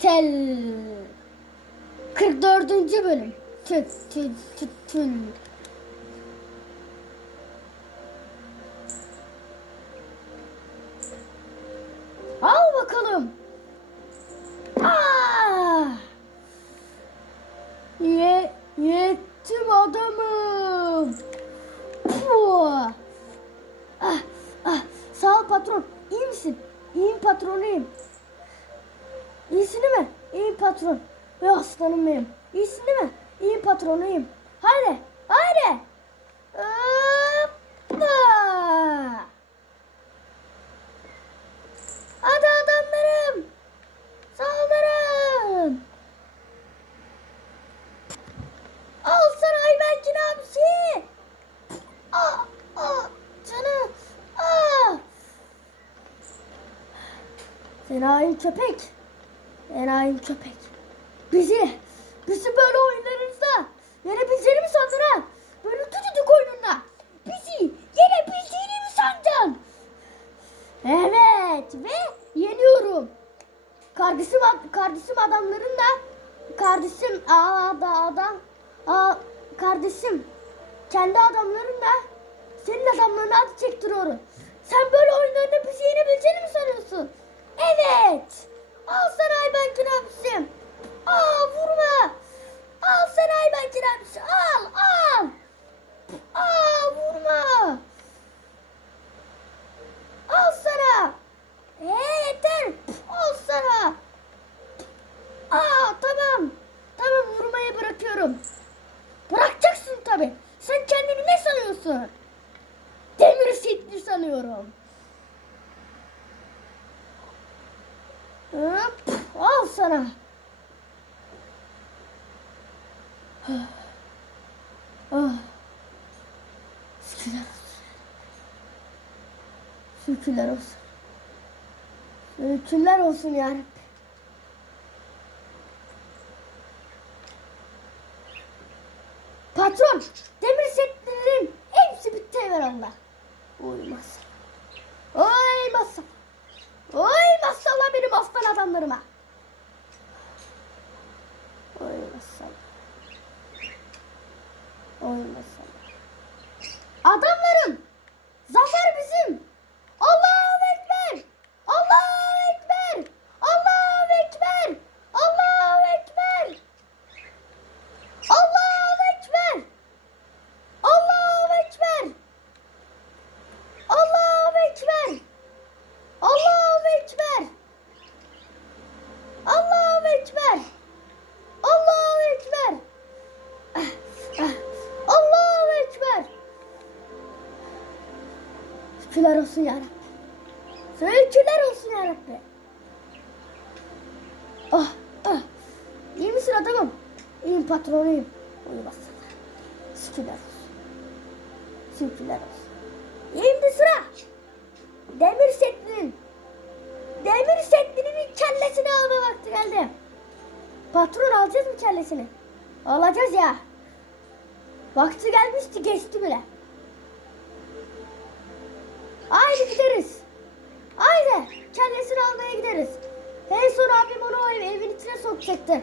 Tel 44. bölüm. Tüt tüt tüt tüt. Al bakalım. Aa! Ye, yettim adamım. Puh. Ah, ah. Sağ ol patron. İyi misin? İyiyim patronuyum. İyisin mi? İyiyim patron. Ya aslanım benim. İyisin değil mi? İyiyim patronuyum. Haydi. Haydi. Hoppa. Hadi adamlarım. Saldırın. Al sana Ayberk'in abisi. Aa, aa, canım. Aa. Sen hain köpek. Hain köpek. Bizi, bizi böyle oyunlarınızda yenebileceğini mi sandın ha? Böyle küçücük oyununda. Bizi yenebileceğini mi sandın? Evet ve yeniyorum. Kardeşim kardeşim adamların da kardeşim aa da adam aa kardeşim kendi adamların da senin adamlarına adı çektiriyorum. Sen böyle oyunlarında bizi yenebileceğini mi sanıyorsun? Evet. Al saray ben kinabisim. Aa vurma. Sana. Ah. Şükürler olsun. Şükürler olsun. Şükürler olsun yarabbim. Patron, demir setlerin hepsi bitti Allah. Uymaz. Uymaz. Uymaz Allah benim aslan adamlarıma. Şükürler olsun ya Rabbi. Şükürler olsun ya Rabbi. Ah, ah. İyi misin adamım? İyiyim patronuyum. Uyumasın. Şükürler olsun. Şükürler olsun. İyiyim bir sıra. Demir setlinin. Demir setlinin kellesini alma vakti geldi. Patron alacağız mı kellesini? Alacağız ya. Vakti gelmişti geçti bile. Haydi gideriz. Haydi kellesini almaya gideriz. En son abim onu ev, evin içine sokacaktı.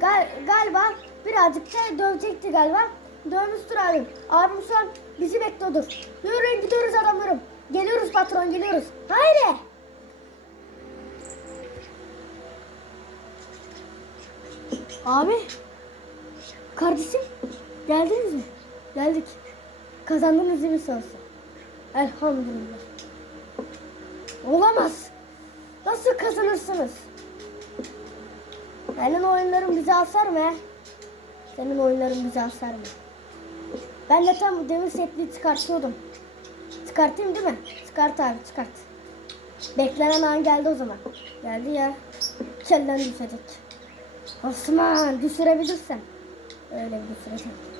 Gal, galiba birazcık da dövecekti galiba. Dövmüştür abim. Abim şu an bizi bekliyordur. Yürüyün gidiyoruz adamlarım. Geliyoruz patron geliyoruz. Haydi. Abi. Kardeşim. Geldiniz mi? Geldik. Kazandınız değil olsun? Elhamdülillah. Olamaz. Nasıl kazanırsınız? Senin oyunların bizi asar mı? Senin oyunların bizi asar mı? Ben de tam demir setliği çıkartıyordum. Çıkartayım değil mi? Çıkart abi çıkart. Beklenen an geldi o zaman. Geldi ya. Kellen düşecek. Osman düşürebilirsen. Öyle bir düşürecek.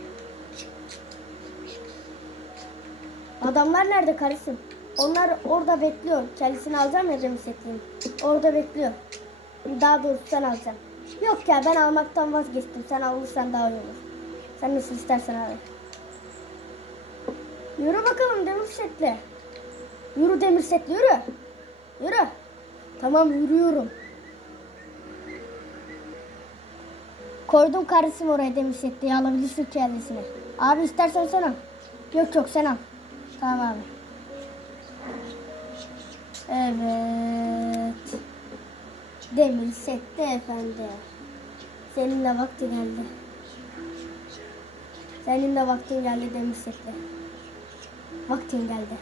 Adamlar nerede karısın? Onlar orada bekliyor. Kellesini alacağım ya demir setliğini. Orada bekliyor. Daha doğrusu sen alacaksın. Yok ya ben almaktan vazgeçtim. Sen alırsan daha iyi olur. Sen nasıl istersen abi. Yürü bakalım demir setli. Yürü demir setli yürü. Yürü. Tamam yürüyorum. Koydum kardeşim oraya demiş etti. Alabilirsin kendisini. Abi istersen sen al. Yok yok sen al. Tamam. Evet. Demir sette efendi. Senin de vakti geldi. Senin de vaktin geldi demir sette. Vaktin geldi.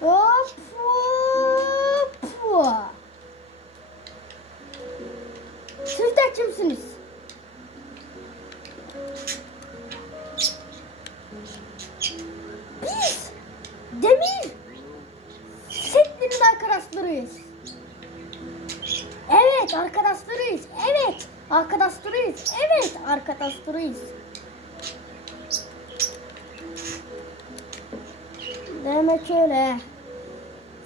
Hop. hop. Siz de kimsiniz? Evet arkadaşlarıyız. Evet arkadaşlarıyız. Demek öyle.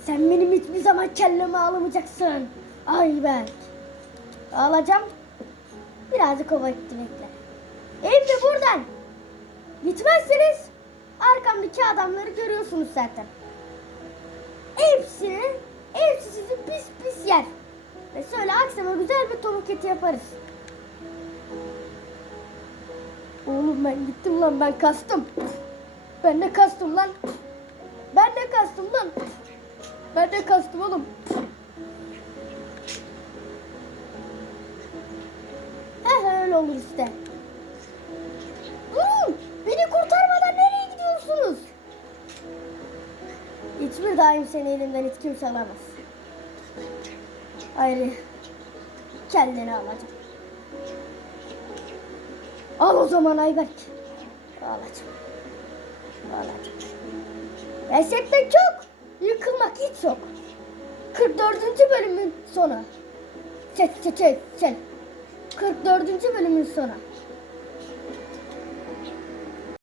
Sen benim hiçbir zaman kellemi alamayacaksın. Ay ben. Alacağım. Birazcık vakti bekle. Evde buradan. Gitmezseniz arkamdaki adamları görüyorsunuz zaten. Hepsini, hepsi sizi pis pis yer. Ve söyle akşama güzel bir tavuk eti yaparız. Oğlum ben gittim lan ben kastım. Ben de kastım lan. Ben de kastım lan. Ben de kastım oğlum. Heh öyle olur işte. Durun! Beni kurtarmadan nereye gidiyorsunuz? Hiçbir daim seni elimden hiç kimse alamaz. Ayrı kelleni alacağım. Al o zaman Ayberk. Alacağım. Alacağım. Gerçekten çok. Yıkılmak hiç yok. 44. bölümün sonu. Çek çek çek çek. 44. bölümün sonu.